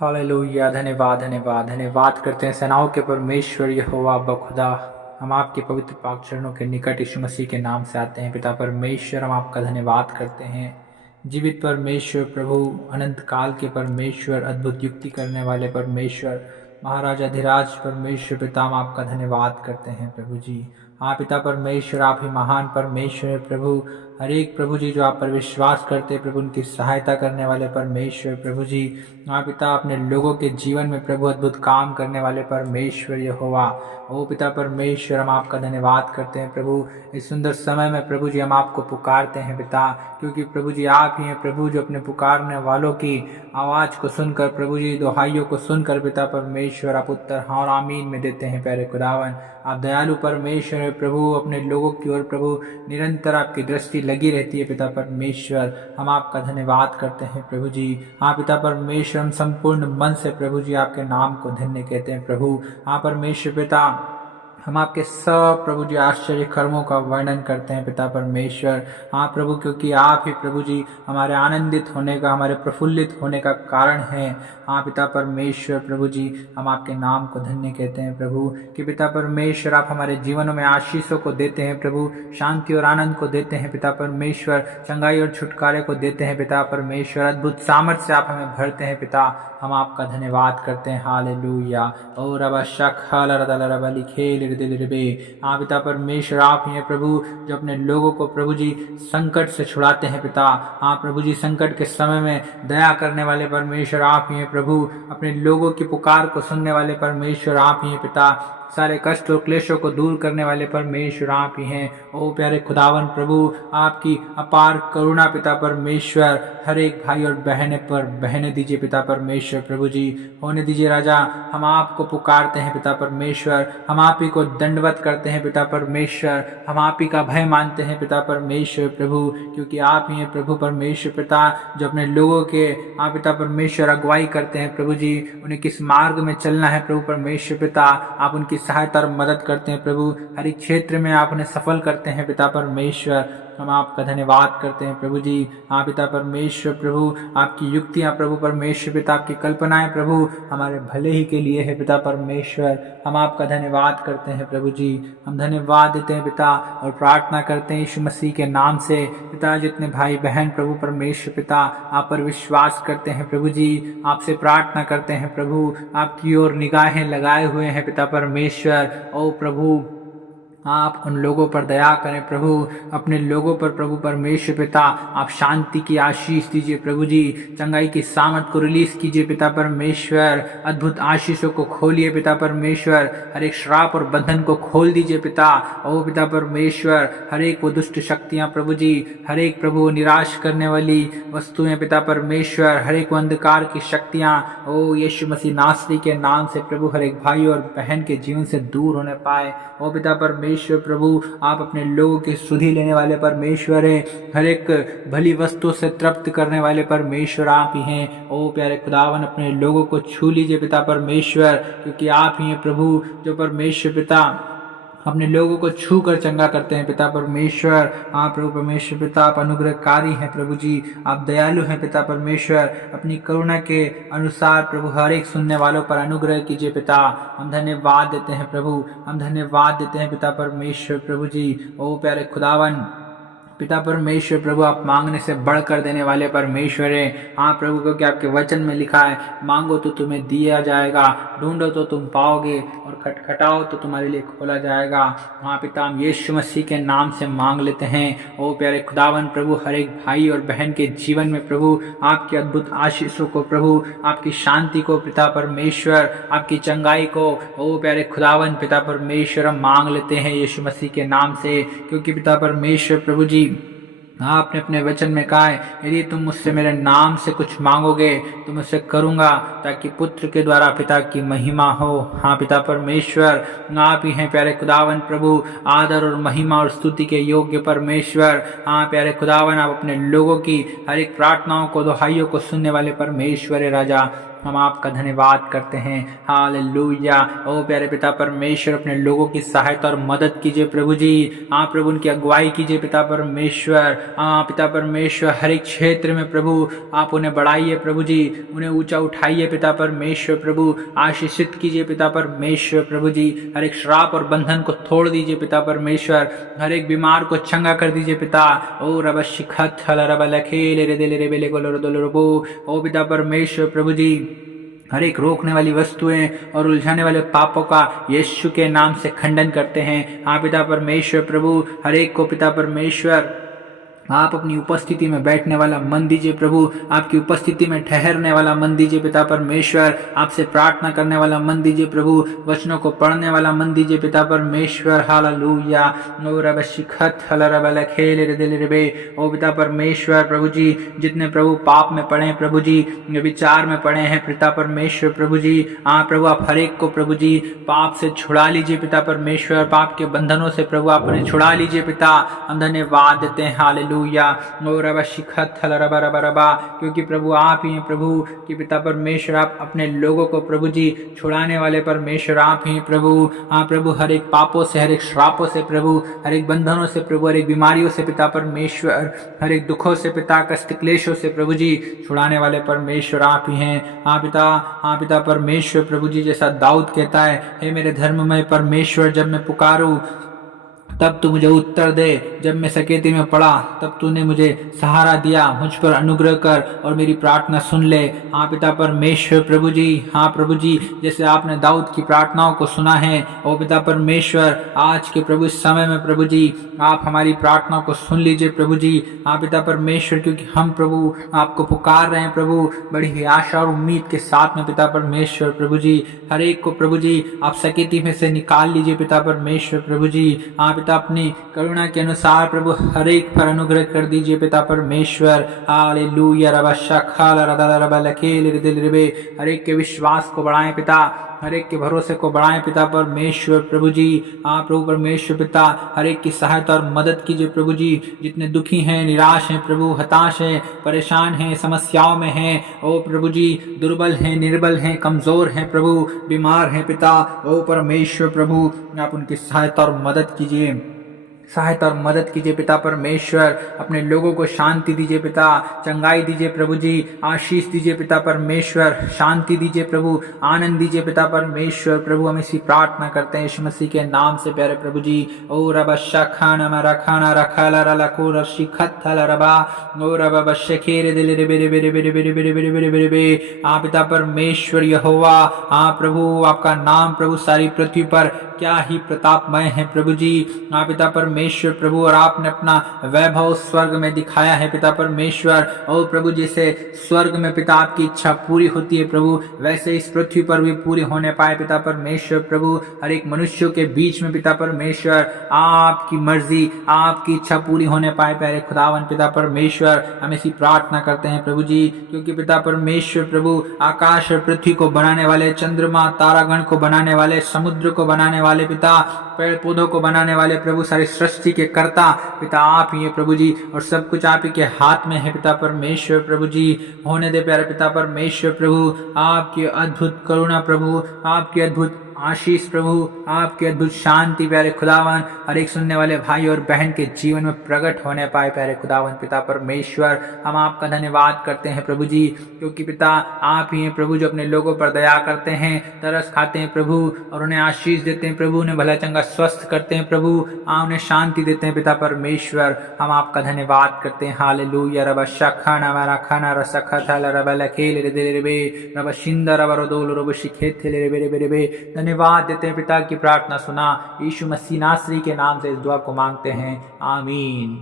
Hallelujah. धन्यवाद धन्यवाद धन्यवाद करते हैं सेनाओं के परमेश्वर यहोवा बखुदा। हम आपके पवित्र पाक चरणों के निकट यीशु मसीह के नाम से आते हैं। पिता परमेश्वर, हम आपका धन्यवाद करते हैं। जीवित परमेश्वर प्रभु, अनंत काल के परमेश्वर, अद्भुत युक्ति करने वाले परमेश्वर, महाराज अधिराज परमेश्वर, पिता हम आपका धन्यवाद करते हैं प्रभु जी। हाँ पिता परमेश्वर, आप ही महान परमेश्वर हैं प्रभु। हर एक प्रभु जी जो आप पर विश्वास करते हैं प्रभु, उनकी सहायता करने वाले परमेश्वर प्रभु जी। हाँ पिता, अपने लोगों के जीवन में प्रभु अद्भुत काम करने वाले परमेश्वर यहोवा। ओ पिता परमेश्वर, हम आपका धन्यवाद करते हैं प्रभु। इस सुंदर समय में प्रभु जी हम आपको पुकारते हैं पिता, क्योंकि प्रभु जी आप ही हैं प्रभु जो अपने पुकारने वालों की आवाज़ को सुनकर प्रभु जी, दुहाइयों को सुनकर पिता परमेश्वर आप उत्तर हाँ और आमीन में देते हैं। प्यारे खुदावन, आप दयालु परमेश्वर है प्रभु। अपने लोगों की ओर प्रभु निरंतर आपकी दृष्टि लगी रहती है पिता परमेश्वर। हम आपका धन्यवाद करते हैं प्रभु जी। हाँ पिता परमेश्वर, हम संपूर्ण मन से प्रभु जी आपके नाम को धन्य कहते हैं प्रभु। हाँ परमेश्वर पिता, हम आपके सब प्रभु जी आश्चर्य कर्मों का वर्णन करते हैं पिता परमेश्वर। हाँ प्रभु, क्योंकि आप ही प्रभु जी हमारे आनंदित होने का, हमारे प्रफुल्लित होने का कारण है। हाँ पिता परमेश्वर प्रभु जी, हम आपके नाम को धन्य कहते हैं प्रभु कि पिता परमेश्वर आप हमारे जीवनों में आशीषों को देते हैं प्रभु, शांति और आनंद को देते हैं पिता परमेश्वर, चंगाई और छुटकारे को देते हैं पिता परमेश्वर, अद्भुत सामर्थ्य से आप हमें भरते हैं पिता। हम आपका धन्यवाद करते हैं। हालेलुया। और अब हाँ पिता परमेश्वर, आप ही हैं प्रभु जो अपने लोगों को प्रभु जी संकट से छुड़ाते हैं पिता। हाँ प्रभु जी, संकट के समय में दया करने वाले परमेश्वर आप ही हैं प्रभु। अपने लोगों की पुकार को सुनने वाले परमेश्वर आप ही हैं पिता। सारे कष्ट और क्लेशों को दूर करने वाले परमेश्वर आप ही हैं। ओ प्यारे खुदावन प्रभु, आपकी अपार करुणा पिता परमेश्वर हर एक भाई और बहने पर बहने दीजिए पिता परमेश्वर प्रभु जी। होने दीजिए राजा, हम आपको पुकारते हैं पिता परमेश्वर। हम आप ही को दंडवत करते हैं पिता परमेश्वर। हम आप ही का भय मानते हैं पिता परमेश्वर प्रभु, क्योंकि आप ही हैं प्रभु परमेश्वर पिता जो अपने लोगों के आप पिता परमेश्वर अगुवाई करते हैं प्रभु जी। उन्हें किस मार्ग में चलना है प्रभु परमेश्वर पिता, आप उनकी सहायता और मदद करते हैं प्रभु। हर एक क्षेत्र में आप उन्हें सफल करते हैं पिता परमेश्वर। हम आपका धन्यवाद करते हैं प्रभु जी। हाँ पिता परमेश्वर प्रभु, आपकी युक्तियाँ प्रभु परमेश्वर पिता, आपकी कल्पनाएं प्रभु हमारे भले ही के लिए है पिता परमेश्वर। हम आपका धन्यवाद करते हैं प्रभु जी। हम धन्यवाद देते हैं पिता और प्रार्थना करते हैं यीशु मसीह के नाम से पिता। जितने भाई बहन प्रभु परमेश्वर पिता आप पर विश्वास करते हैं प्रभु जी, आपसे प्रार्थना करते हैं प्रभु, आपकी ओर निगाहें लगाए हुए हैं पिता परमेश्वर। ओ प्रभु, आप उन लोगों पर दया करें प्रभु, अपने लोगों पर प्रभु परमेश्वर पिता आप शांति की आशीष दीजिए प्रभु जी। चंगाई की सामर्थ को रिलीज कीजिए पिता परमेश्वर। अद्भुत आशीषों को खोलिए पिता परमेश्वर। हर एक श्राप और बंधन को खोल दीजिए पिता। ओ पिता परमेश्वर, हर एक वो दुष्ट शक्तियाँ प्रभु जी, हर एक प्रभु निराश करने वाली वस्तुएं पिता परमेश्वर, हर एक अंधकार की शक्तियाँ ओ यीशु मसीह नासरी के नाम से प्रभु हर एक भाई और बहन के जीवन से दूर होने पाए। ओ पिता परमेश्वर प्रभु, आप अपने लोगों की सुधि लेने वाले परमेश्वर हैं। हर एक भली वस्तु से तृप्त करने वाले परमेश्वर आप ही हैं। ओ प्यारे खुदावन, अपने लोगों को छू लीजिए पिता परमेश्वर, क्योंकि आप ही हैं प्रभु जो परमेश्वर पिता अपने लोगों को छू कर चंगा करते हैं पिता परमेश्वर। हाँ प्रभु परमेश्वर पिता, आप अनुग्रहकारी हैं प्रभु जी, आप दयालु हैं पिता परमेश्वर। अपनी करुणा के अनुसार प्रभु हर एक सुनने वालों पर अनुग्रह कीजिए पिता। हम धन्यवाद देते हैं प्रभु, हम धन्यवाद देते हैं पिता परमेश्वर प्रभु जी। ओ प्यारे खुदावन पिता परमेश्वर प्रभु, आप मांगने से बढ़कर देने वाले परमेश्वर हैं। हाँ प्रभु, क्योंकि आपके वचन में लिखा है, मांगो तो तुम्हें दिया जाएगा, ढूंढो तो तुम पाओगे, और खटखटाओ तो तुम्हारे लिए खोला जाएगा। हाँ पिता, हम यीशु मसीह के नाम से मांग लेते हैं। ओ प्यारे खुदावन प्रभु, हर एक भाई और बहन के जीवन में प्रभु आपकी अद्भुत आशीषों को प्रभु, आपकी शांति को पिता परमेश्वर, आपकी चंगाई को ओ प्यारे खुदावन पिता परमेश्वर हम मांग लेते हैं यीशु मसीह के नाम से। क्योंकि पिता परमेश्वर प्रभु जी, आपने अपने वचन में कहा है, यदि तुम मुझसे मेरे नाम से कुछ मांगोगे तो मैं उसे करूंगा, ताकि पुत्र के द्वारा पिता की महिमा हो। हाँ पिता परमेश्वर, आप ही हैं प्यारे खुदावन प्रभु, आदर और महिमा और स्तुति के योग्य परमेश्वर। हाँ प्यारे खुदावन, आप अपने लोगों की हर एक प्रार्थनाओं को, दुहाइयों को सुनने वाले परमेश्वर है राजा। हम आपका धन्यवाद करते हैं। हालेलुया। ओ प्यारे पिता परमेश्वर, अपने लोगों की सहायता और मदद कीजिए प्रभु जी। आप प्रभु उनकी अगुवाई कीजिए पिता परमेश्वर। पिता परमेश्वर, हर एक क्षेत्र में प्रभु आप उन्हें बढ़ाइए प्रभु जी, उन्हें ऊंचा उठाइए पिता परमेश्वर। प्रभु आशीषित कीजिए पिता परमेश्वर। प्रभु जी हर एक श्राप और बंधन को तोड़ दीजिए पिता परमेश्वर, हर एक बीमार को चंगा कर दीजिए पिता। ओ रब शिखत रब लखेले रे दिल रे बेले गोलो दोलो रबो। ओ पिता परमेश्वर प्रभु जी, हर एक रोकने वाली वस्तुएं और उलझाने वाले पापों का यीशु के नाम से खंडन करते हैं। हाँ पिता परमेश्वर प्रभु, हर एक को पिता परमेश्वर आप अपनी उपस्थिति में बैठने वाला मन दीजिए प्रभु, आपकी उपस्थिति में ठहरने वाला मन दीजिए पिता परमेश्वर, आपसे प्रार्थना करने वाला मन दीजिए प्रभु, वचनों को पढ़ने वाला मन दीजिए पिता परमेश्वर। हालेलुया। ओ रब शिखत रब लखेले रे दिल रे बे। ओ पिता परमेश्वर प्रभु जी, जितने प्रभु पाप में पड़े हैं प्रभु जी, विचार में पड़े हैं पिता परमेश्वर प्रभु जी, प्रभु आप हर एक को प्रभु जी पाप से छुड़ा लीजिए पिता परमेश्वर, पाप के बंधनों से प्रभु आप उन्हें छुड़ा लीजिए पिता। हम धन्यवाद देते हैं। हालेलुया। ओ रबा शिखत रबा रबा रबा, क्योंकि प्रभु आप ही हैं प्रभु कि पिता परमेश्वर, आप अपने लोगों को प्रभु जी छुड़ाने वाले परमेश्वर आप ही प्रभु। प्रभु हर एक पापों से, हर एक श्रापों से प्रभु, हर एक बंधनों से प्रभु, हर एक बीमारियों से पिता परमेश्वर, हर एक दुखों से पिता, कष्ट क्लेशों से प्रभु जी छुड़ाने वाले परमेश्वर आप ही हैं। पिता परमेश्वर प्रभु जी, जैसा दाऊद कहता है, हे मेरे धर्ममय परमेश्वर, जब मैं पुकारूं तब तू मुझे उत्तर दे, जब मैं सकेती में पड़ा तब तूने मुझे सहारा दिया, मुझ पर अनुग्रह कर और मेरी प्रार्थना सुन ले। पिता परमेश्वर प्रभु जी, प्रभु जी, जैसे आपने दाऊद की प्रार्थनाओं को सुना है, ओ पिता परमेश्वर, आज के प्रभु इस समय में प्रभु जी आप हमारी प्रार्थनाओं को सुन लीजिए प्रभु जी। पिता परमेश्वर, क्योंकि हम प्रभु आपको पुकार रहे हैं प्रभु बड़ी ही आशा और उम्मीद के साथ में पिता परमेश्वर प्रभु जी, हर एक को प्रभु जी आप सकेती में से निकाल लीजिए पिता परमेश्वर प्रभु जी। अपनी करुणा के अनुसार प्रभु हर एक पर अनुग्रह कर दीजिए पिता परमेश्वर। हालेलुया। रबा शखाल रदा रबा लखेल रे दिल रे बे, हर एक के विश्वास को बढ़ाएं पिता, हर एक के भरोसे को बढ़ाएं पिता परमेश्वर प्रभु जी। प्रभु परमेश्वर पिता, हर एक की सहायता और मदद कीजिए प्रभु जी, जितने दुखी हैं, निराश हैं प्रभु, हताश हैं, परेशान हैं, समस्याओं में हैं, ओ प्रभु जी, दुर्बल हैं, निर्बल हैं, कमजोर हैं प्रभु, बीमार हैं पिता, ओ परमेश्वर प्रभु आप उनकी सहायता और मदद कीजिए, सहायता और मदद कीजिए पिता परमेश्वर। अपने लोगों को शांति दीजिए पिता, चंगाई दीजिए प्रभु जी, आशीष दीजिए पिता परमेश्वर, शांति दीजिए प्रभु, आनंद दीजिए पिता परमेश्वर। प्रभु हम इसी प्रार्थना करते हैं यीशु मसीह के नाम से प्यारे प्रभु जी। ओ रबा शखाना मा रखाना रखाला रलाको रशिखत रबा, ओ रबा बशखेरे दिल रे बेरे बेरे बेरे बेरे बेरे बेरे बेरे बेरे बे। पिता परमेश्वर यहोवा, प्रभु आपका नाम प्रभु सारी पृथ्वी पर क्या ही प्रतापमय है प्रभु जी। पिता परमेश्वर प्रभु, और आपने अपना वैभव स्वर्ग में दिखाया है पिता परमेश्वर। और प्रभु, जैसे स्वर्ग में पिता आपकी इच्छा पूरी होती है प्रभु, वैसे इस पृथ्वी पर भी पूरी होने पाए पिता परमेश्वर प्रभु। हर एक मनुष्यों के बीच में पिता परमेश्वर आपकी मर्जी, आपकी इच्छा पूरी होने पाए प्यारे खुदावन पिता परमेश्वर। हम इसी प्रार्थना करते हैं प्रभु जी, क्योंकि पिता परमेश्वर प्रभु आकाश और पृथ्वी को बनाने वाले, चंद्रमा तारागण को बनाने वाले, समुद्र को बनाने वाले पिता, पेड़ पौधों को बनाने वाले प्रभु, सारी सृष्टि के कर्ता पिता आप ही है प्रभु जी, और सब कुछ आप ही के हाथ में है पिता परमेश्वर प्रभु जी। होने दे प्यारे पिता परमेश्वर प्रभु आपकी अद्भुत करुणा प्रभु, आपकी अद्भुत आशीष प्रभु, आपकी अद्भुत शांति प्यारे खुदावन हर एक सुनने वाले भाई और बहन के जीवन में प्रकट होने पाए प्यारे खुदावन पिता परमेश्वर। हम आपका धन्यवाद करते हैं प्रभु जी, क्योंकि पिता आप ही हैं प्रभु जो अपने लोगों पर दया करते हैं, तरस खाते हैं प्रभु, और उन्हें आशीष देते हैं प्रभु, उन्हें भला चंगा स्वस्थ करते हैं प्रभु, उन्हें शांति देते हैं पिता परमेश्वर। हम आपका धन्यवाद करते हैं। हालेलुया। रबा शखाना मा रखाना रसखा रबा लखेल रे दिल रे बे, रबा शिंदा रबा रोदोल रबा शिखेत रे बे रे बे। धन्यवाद देते हैं पिता की प्रार्थना सुना, यीशु मसीह नासरी के नाम से इस दुआ को मांगते हैं, आमीन।